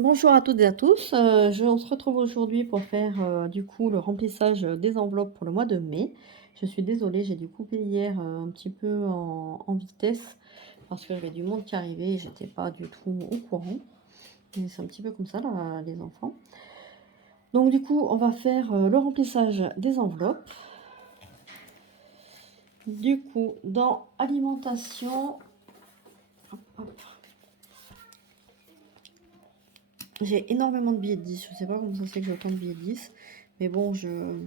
Bonjour à toutes et à tous. On se retrouve aujourd'hui pour faire du coup le remplissage des enveloppes pour le mois de mai. Je suis désolée, j'ai dû couper hier un petit peu en vitesse parce que j'avais du monde qui arrivait et j'étais pas du tout au courant. Et c'est un petit peu comme ça, là, les enfants. Donc du coup, on va faire le remplissage des enveloppes. Du coup, dans alimentation, hop, hop, j'ai énormément de billets de 10. Je sais pas comment ça se fait que j'ai autant de billets de 10. Mais bon, je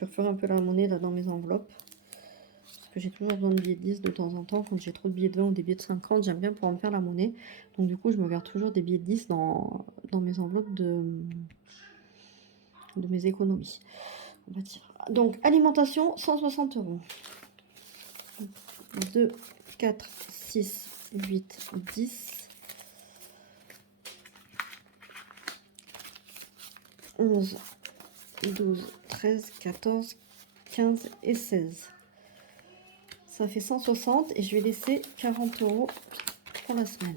referai un peu la monnaie là dans mes enveloppes. Parce que j'ai toujours besoin de billets de 10 de temps en temps. Quand j'ai trop de billets de 20 ou des billets de 50, j'aime bien pouvoir me faire la monnaie. Donc du coup, je me garde toujours des billets de 10 dans mes enveloppes de mes économies. On va dire. Donc, alimentation, 160 euros. 2, 4, 6, 8, 10, 11, 12, 13, 14, 15 et 16. Ça fait 160 et je vais laisser 40 euros pour la semaine.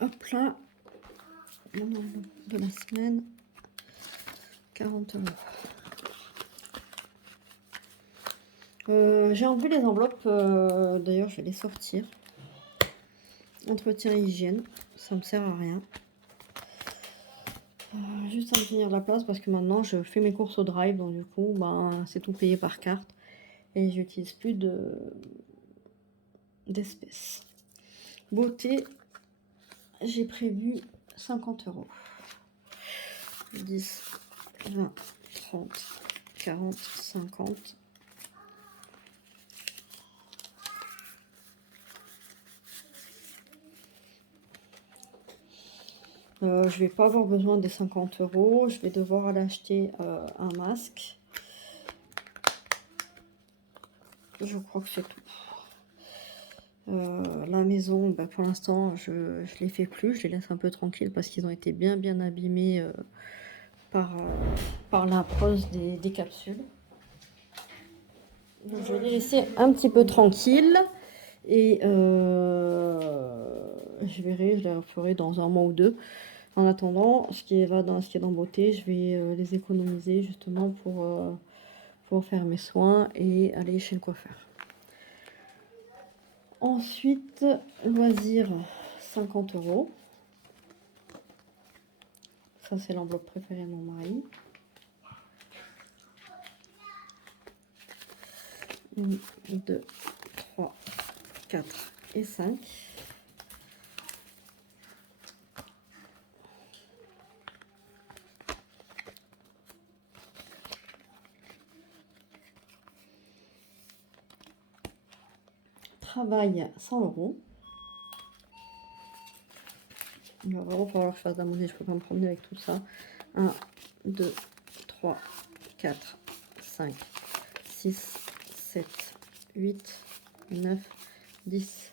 Hop là, mon enveloppe de la semaine, 40 euros. J'ai enlevé les enveloppes, d'ailleurs je vais les sortir. Entretien et hygiène, ça me sert à rien. Juste à me tenir la place parce que maintenant je fais mes courses au drive, donc du coup ben, c'est tout payé par carte et j'utilise plus d'espèces. Beauté, j'ai prévu 50 euros. 10, 20, 30, 40, 50. Je vais pas avoir besoin des 50 euros. Je vais devoir aller acheter un masque. Je crois que c'est tout. La maison, bah, pour l'instant, je les fais plus. Je les laisse un peu tranquilles parce qu'ils ont été bien abîmés par la pose des capsules. Donc, je vais les laisser un petit peu tranquilles. Et je verrai, je les referai dans un mois ou deux. En attendant, ce qui est dans beauté, je vais les économiser justement pour faire mes soins et aller chez le coiffeur. Ensuite, loisirs, 50 euros. Ça, c'est l'enveloppe préférée de mon mari. 1, 2, 3, 4 et 5. Travail, 100 euros. Il va vraiment falloir que je fasse la monnaie, je ne peux pas me promener avec tout ça. 1, 2, 3, 4, 5, 6, 7, 8, 9, 10.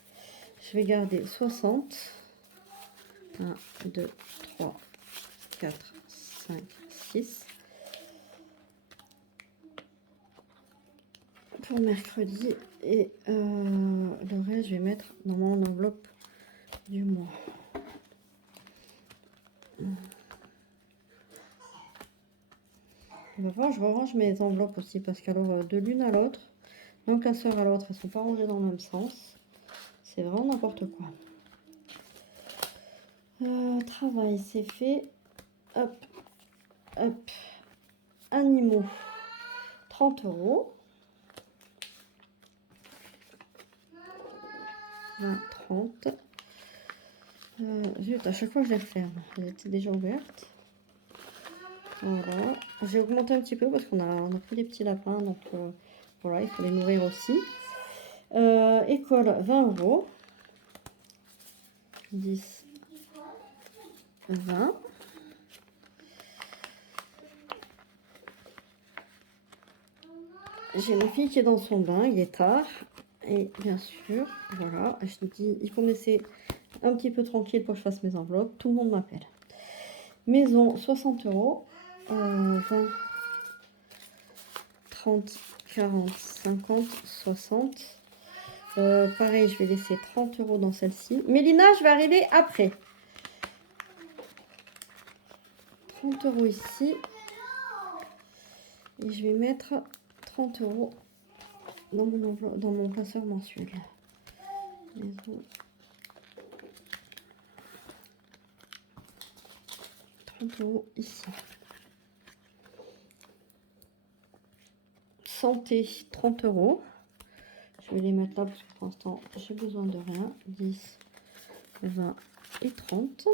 Je vais garder 60. 1, 2, 3, 4, 5, 6. Pour mercredi. Et le reste, je vais mettre dans mon enveloppe du mois. Il va falloir que je range mes enveloppes aussi parce qu'alors de l'une à l'autre, d'un classeur à l'autre, elles sont pas rangées dans le même sens. C'est vraiment n'importe quoi. Travail, c'est fait. Hop, hop. Animaux, 30 euros. 20, 30. Zut, à chaque fois je les referme. Elles étaient déjà ouvertes. Voilà. J'ai augmenté un petit peu parce qu'on a pris des petits lapins. Donc voilà, il faut les nourrir aussi. École, 20 euros. 10, 20. J'ai ma fille qui est dans son bain, il est tard. Et bien sûr, voilà, je dis, il faut me laisser un petit peu tranquille pour que je fasse mes enveloppes. Tout le monde m'appelle. Maison, 60 euros. 20, 30, 40, 50, 60. Pareil, je vais laisser 30 € dans celle-ci. Mélina, je vais arriver après. 30 € ici. Et je vais mettre 30 € dans mon placeur mensuel. Maison. 30 € ici. Santé, 30 €. Je vais les mettre là parce que pour l'instant, j'ai besoin de rien. 10, 20 et 30.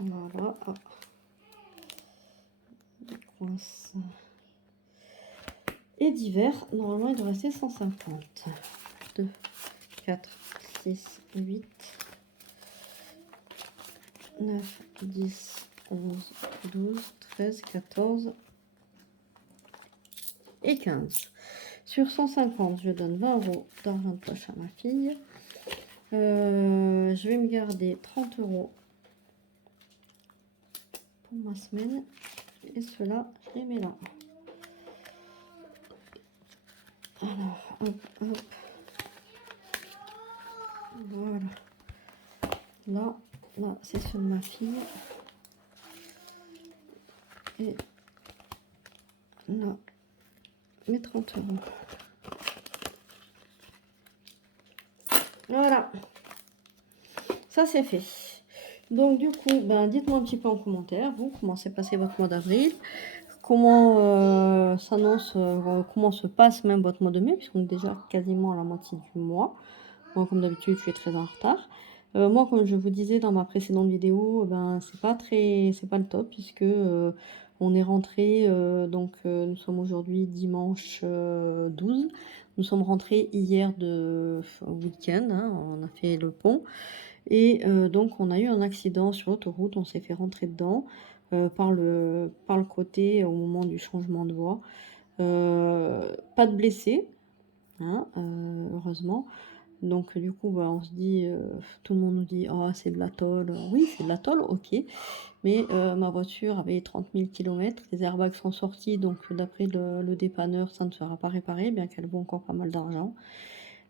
Voilà. Ah. Coince. Et divers, normalement, il doit rester 150. 2, 4, 6, 8, 9, 10, 11, 12, 13, 14 et 15. Sur 150, je donne 20 € d'argent de poche à ma fille. Je vais me garder 30 € pour ma semaine. Et cela, je les mets là. Alors, hop, hop. Voilà. Là, c'est sur ma fille. Et là, mes 30 €. Voilà. Ça, c'est fait. Donc, du coup, dites-moi un petit peu en commentaire, vous, comment s'est passé votre mois d'avril. Comment s'annonce, comment se passe même votre mois de mai, puisqu'on est déjà quasiment à la moitié du mois. Moi, comme d'habitude, je suis très en retard. Moi, comme je vous disais dans ma précédente vidéo, c'est pas le top, puisque on est rentré, nous sommes aujourd'hui dimanche 12. Nous sommes rentrés hier de week-end, hein, on a fait le pont. Et donc, on a eu un accident sur l'autoroute, on s'est fait rentrer dedans par le côté au moment du changement de voie. Pas de blessés, hein, heureusement. Donc, du coup, on se dit, tout le monde nous dit, oh, c'est de la tôle. Oui, c'est de la tôle, ok. Mais ma voiture avait 30 000 km, les airbags sont sortis, donc d'après le dépanneur, ça ne sera pas réparé, bien qu'elle vaut encore pas mal d'argent.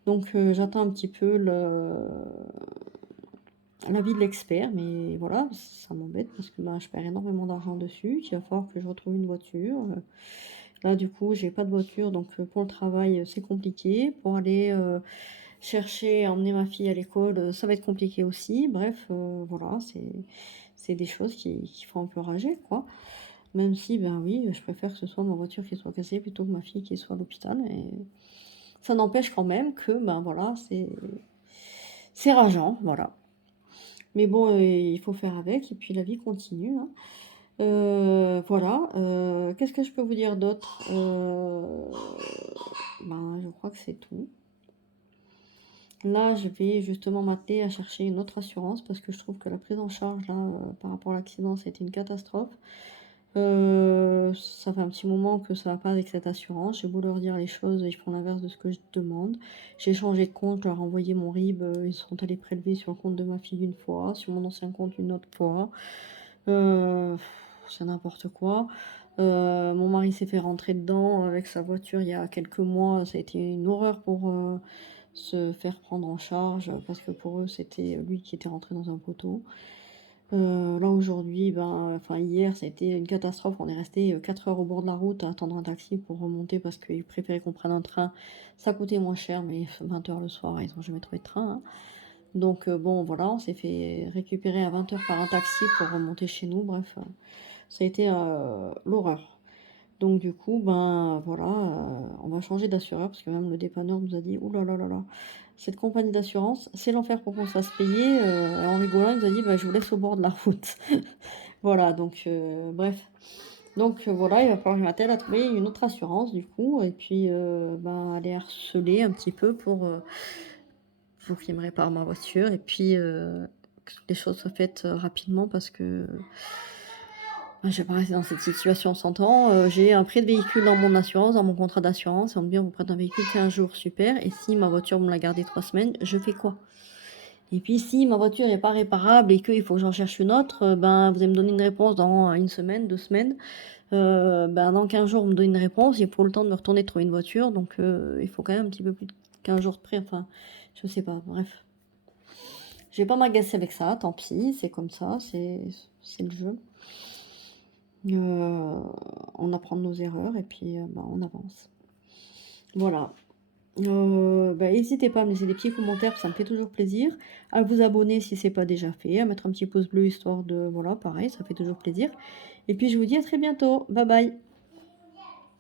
Donc, j'attends un petit peu l'avis de l'expert, mais voilà, ça m'embête parce que je perds énormément d'argent dessus. Il va falloir que je retrouve une voiture. Là, du coup, j'ai pas de voiture, donc pour le travail, c'est compliqué. Pour aller emmener ma fille à l'école, ça va être compliqué aussi. Bref, voilà, c'est des choses qui font un peu rager, quoi. Même si, oui, je préfère que ce soit ma voiture qui soit cassée plutôt que ma fille qui soit à l'hôpital. Et ça n'empêche quand même que, voilà, c'est rageant, voilà. Mais bon, il faut faire avec et puis la vie continue, hein. Voilà, qu'est-ce que je peux vous dire d'autre? Je crois que c'est tout. Là, je vais justement m'atteler à chercher une autre assurance parce que je trouve que la prise en charge là, par rapport à l'accident, c'était une catastrophe. Ça fait un petit moment que ça va pas avec cette assurance. J'ai beau leur dire les choses, ils font l'inverse de ce que je demande. J'ai changé de compte, je leur ai envoyé mon RIB, ils sont allés prélever sur le compte de ma fille une fois, sur mon ancien compte une autre fois. C'est n'importe quoi. Mon mari s'est fait rentrer dedans avec sa voiture il y a quelques mois. Ça a été une horreur pour se faire prendre en charge parce que pour eux, c'était lui qui était rentré dans un poteau. Là aujourd'hui, hier, ça a été une catastrophe. On est resté 4 heures au bord de la route à attendre un taxi pour remonter parce qu'ils préféraient qu'on prenne un train. Ça coûtait moins cher, mais 20 heures le soir, ils n'ont jamais trouvé de train, hein. Donc bon, voilà, on s'est fait récupérer à 20 heures par un taxi pour remonter chez nous. Bref, ça a été l'horreur. Donc du coup, voilà, on va changer d'assureur parce que même le dépanneur nous a dit: «Ouh là là là là, cette compagnie d'assurance, c'est l'enfer pour qu'on se fasse payer», et en rigolant, il nous a dit: «Je vous laisse au bord de la route». Voilà, donc bref. Donc voilà, il va falloir que je m'attelle à trouver une autre assurance du coup et puis, aller harceler un petit peu pour qu'il me répare ma voiture et puis, que les choses soient faites, rapidement parce que je vais pas rester dans cette situation 100 ans. J'ai un prêt de véhicule dans mon assurance, dans mon contrat d'assurance et on me dit: «On vous prête un véhicule 15 jours», super et si ma voiture, vous me la gardez 3 semaines, je fais quoi? Et puis si ma voiture est pas réparable et qu'il faut que j'en cherche une autre, ben, vous allez me donner une réponse dans une semaine, 2 semaines. Ben, dans 15 jours, on me donne une réponse, il faut le temps de me retourner trouver une voiture, donc il faut quand même un petit peu plus de 15 jours de près, enfin, je sais pas, bref. Je vais pas m'agacer avec ça, tant pis, c'est comme ça, c'est le jeu. Heu, on apprend de nos erreurs et puis, bah, on avance. Voilà. Bah, hésitez pas à me laisser des petits commentaires, ça me fait toujours plaisir. À vous abonner si c'est pas déjà fait, à mettre un petit pouce bleu histoire de voilà, pareil, ça fait toujours plaisir. Et puis je vous dis à très bientôt. Bye bye.